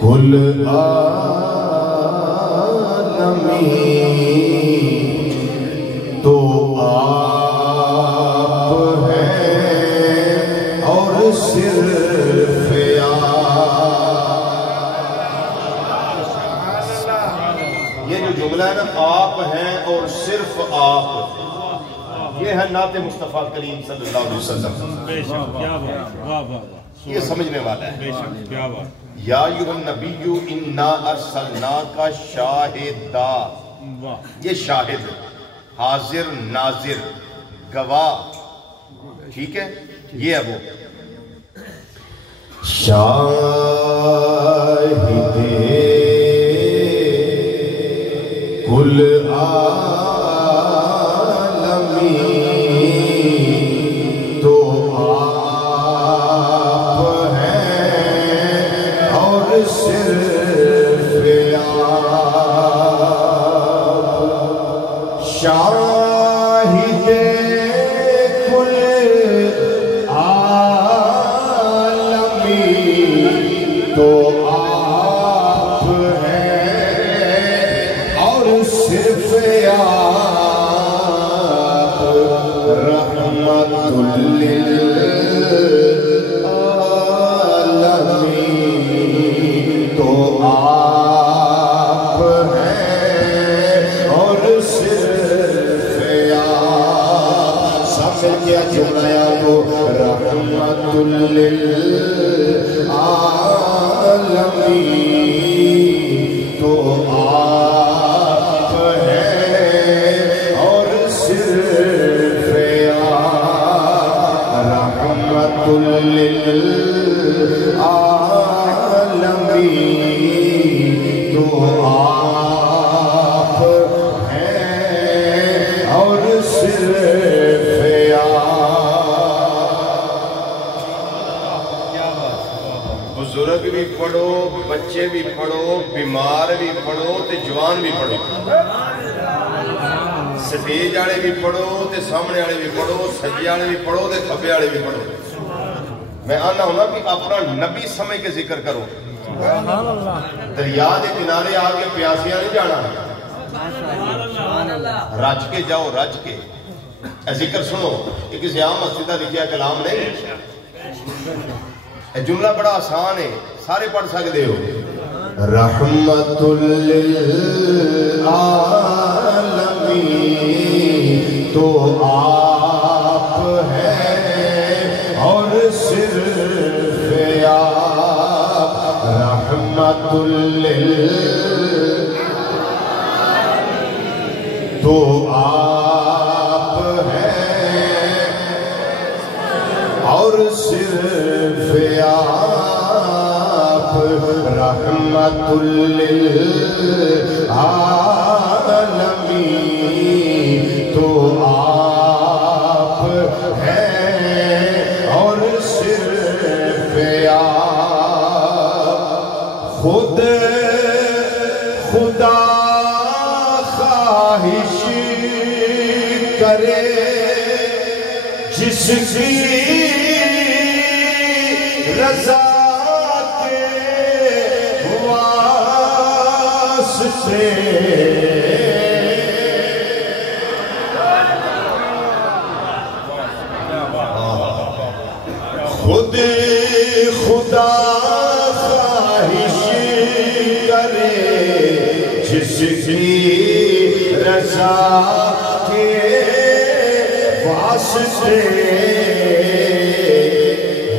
کل عالمی تو آپ ہیں اور صرف یہ جو جملہ ہے نا، آپ ہیں اور صرف آپ، یہ ہے نعت مصطفیٰ کریم صلی اللہ علیہ وسلم۔ یہ سمجھنے والا ہے۔ یا ایھا النبی انا ارسلناک شاہدا، یہ شاہد، حاضر، ناظر، گواہ، ٹھیک ہے، یہ ہے وہ شاہد کل عالمی تو آپ ہیں اور صرف آپ، شاہد کل عالمی تو آپ ہیں اور صرف آپ، رحمت للعالمین تو آپ ہیں اور صرف آپ، سب مل کے جملہ یادو، رحمت للعالمین تو آپ ہیں اور صرف آپ، رحمت للعالمین تو آپ ہیں اور صرف آپ۔ بزرگ بھی پڑھو، بچے بھی پڑھو، بیمار بھی پڑھو تے جوان بھی پڑھو، سٹیج آڑے بھی پڑھو تے سامنے آڑے بھی پڑھو، سجے آڑے بھی پڑھو تے کھبے آڑے بھی پڑھو۔ میں آنا ہونا بھی اپنا نبی سمجھ کے ذکر کرو۔ دریا دے کنارے آگے پیاسیاں نہیں جانا، رج کے جاؤ، رج کے۔ اے ذکر سنو، یہ کسی عام مسجدہ لکھیا کلام نہیں، اے جملہ بڑا آسان ہے، سارے پڑھ سکتے ہو۔ رحمت للعالمین تو آپ ہیں اور صرف آپ، رحمت للعالمین تو آپ ہیں اور صرف آپ، رحمت للعالمین تو آپ ہیں اور صرف آپ، خود خدا خواہش کرے جس کی رضا کے واسطے، خود خدا خواہش کرے جس کی رضا کے واسطے،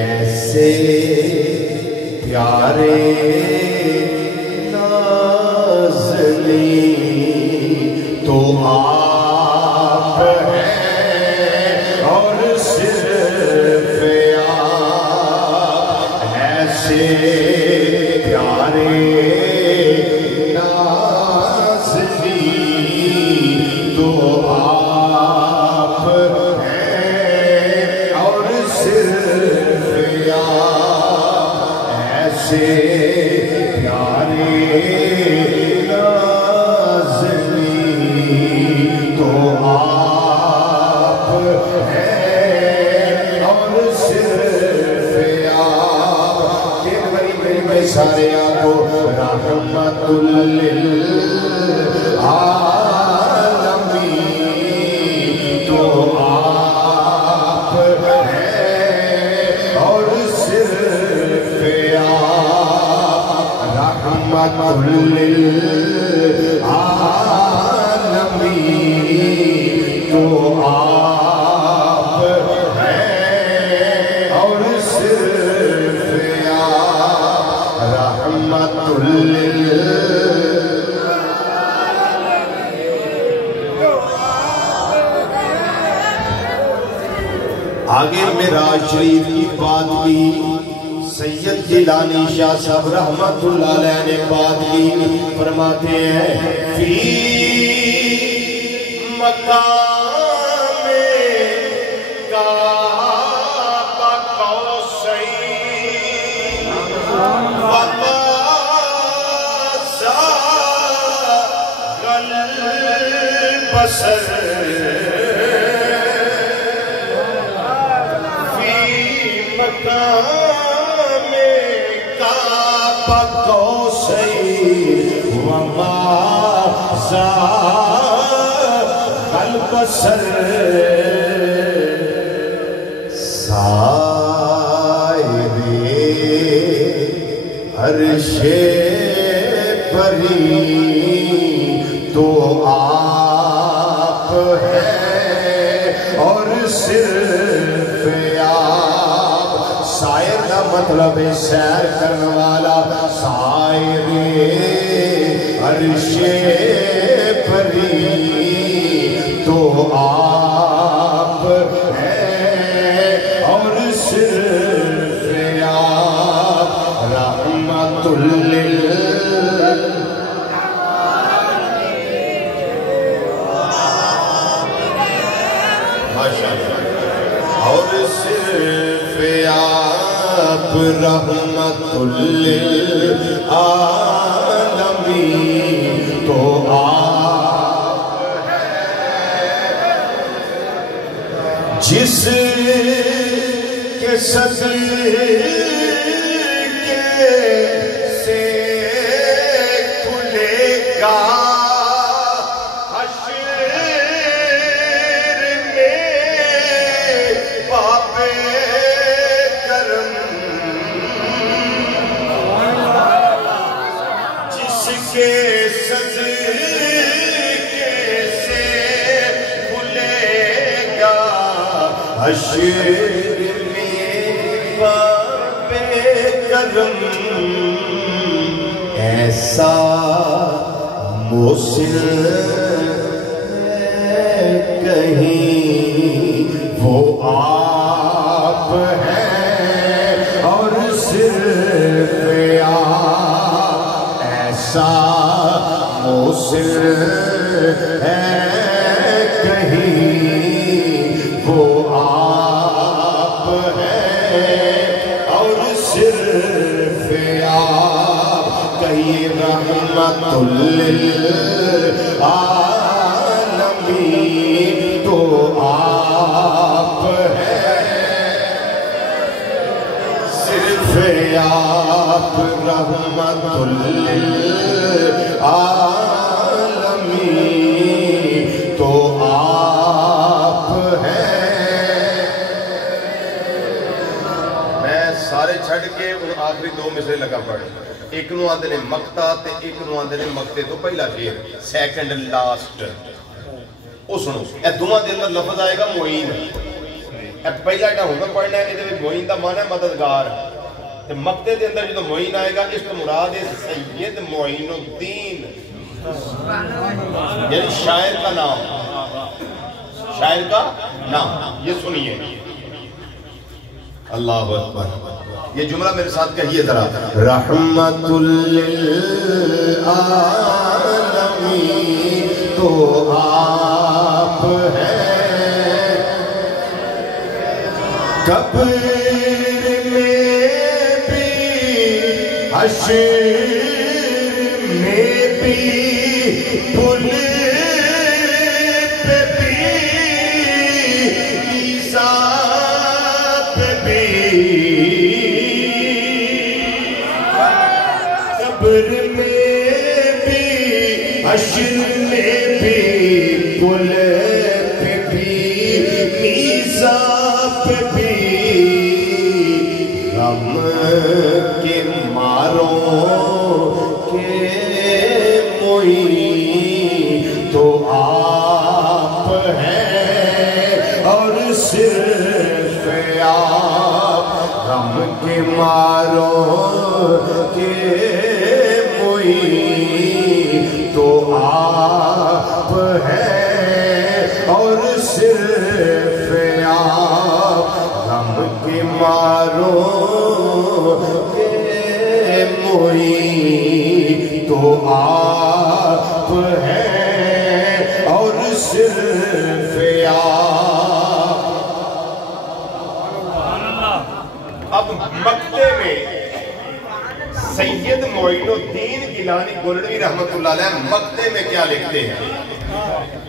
ایسے پیارے نازنین تو آپ ہیں اور صرف آپ، ایسے پیارے نازنین تو آپ ہیں اور صرف آپ، سے پیارے نازنین تو آپ ہیں اور صرف آپ کہ میں سارے کو رحمت للعالمین تو آپ ہیں اور صرف آپ رحمت للعالمین تو آپ ہیں اور صرف آپ رحمت آگے معراج شریف کی بات کی سید جیلانی شاہ صاحب رحمت اللہ علیہ نے بات کی فرماتے ہیں فی مقام کعبہ قوسین وما زاغ البصر مقام کعبہ قوسین وما زاغ البصر سائرِ عرش بری تو آپ ہیں اور صرف آپ سائر کا مطلب ہے سیر کرنے والا سائر عرش بری تو آپ ہیں اور صرف آپ رحمت اور صرف آپ رحمت للعالمین تو آپ جس کے صدقے سے کھلے گا کے صدقے سے کھلے گا حشر میں باب کرم ایسا موصل کہیں وہ آپ ہیں اور صرف آپ ایسا موصل ہے کہیں وہ آپ ہیں اور صرف آپ کہیں رحمت للعالمین تو آپ ہیں صرف آپ رحمت للعالمین تو آپ ہیں میں سارے چھڑ کے ان آخری دو مصرے لگا پڑھ ایک نو آندے نے مقتا تے ایک نو آندے نے مقتے تو پہلا شیر سیکنڈ لاسٹ او سنو اے دوہاں دے اندر لفظ آئے گا معین اے پہلا جڑا ہن پڑھنا ہے ادھے وچ معین دا معنی ہے مددگار تے مقتے دے اندر جو معین آئے گا اس کو مراد ہے سید معین الدین یعنی شاعر کا نام شاعر کا نام یہ سنیے اللہ اکبر یہ جملہ میرے ساتھ کہیے ذرا رحمت للعالمین تو آپ ہیں قبر میں بھی حشر میں بھی پل پہ بھی میزان پہ بھی قبر میں بھی حشر میں بھی پل پہ بھی میزان پہ بھی غم کے ماروں کے موئی تو آپ ہیں اور صرف آپ غم کے ماروں کے موئی تو آپ ہیں اور صرف آپ غم کے ماروں کے موئی تو آپ ہیں اور صرف آپ. اب مکتے میں سید معین الدین گیلانی گولڑوی رحمت اللہ علیہ مکتے میں کیا لکھتے ہیں؟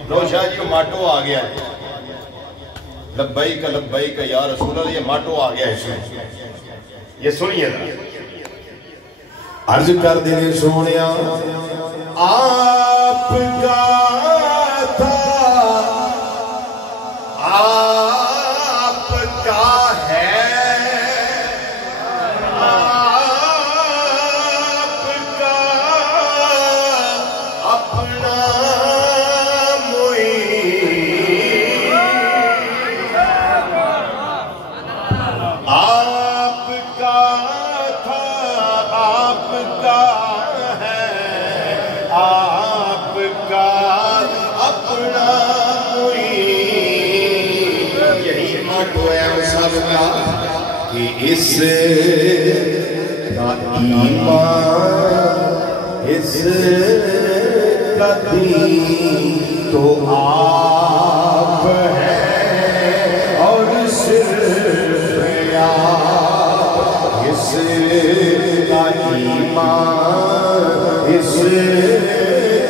لو شاہ جی ماٹو آ گیا ہے لبیک لبیک یا رسول اللہ، یہ ماٹو آ گیا ہے اس میں، یہ سنیے نا. عرض کر دینے سونیا آپ کا تھا آپ کا ہے آپ کا اپنا معین آپ کا تھا آپ کا ہے آپ کا اپنا معین. یہی ماٹو ہے ہم سب کا کہ اس کا ایمان اس کا دین تو آپ ہیں اور صرف آپ. اس کا ایمان اس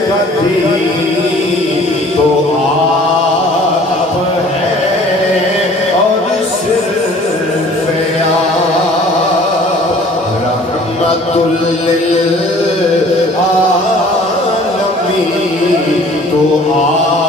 کا دین تو آپ ہیں اور صرف آپ. رحمت للعالمین تو آپ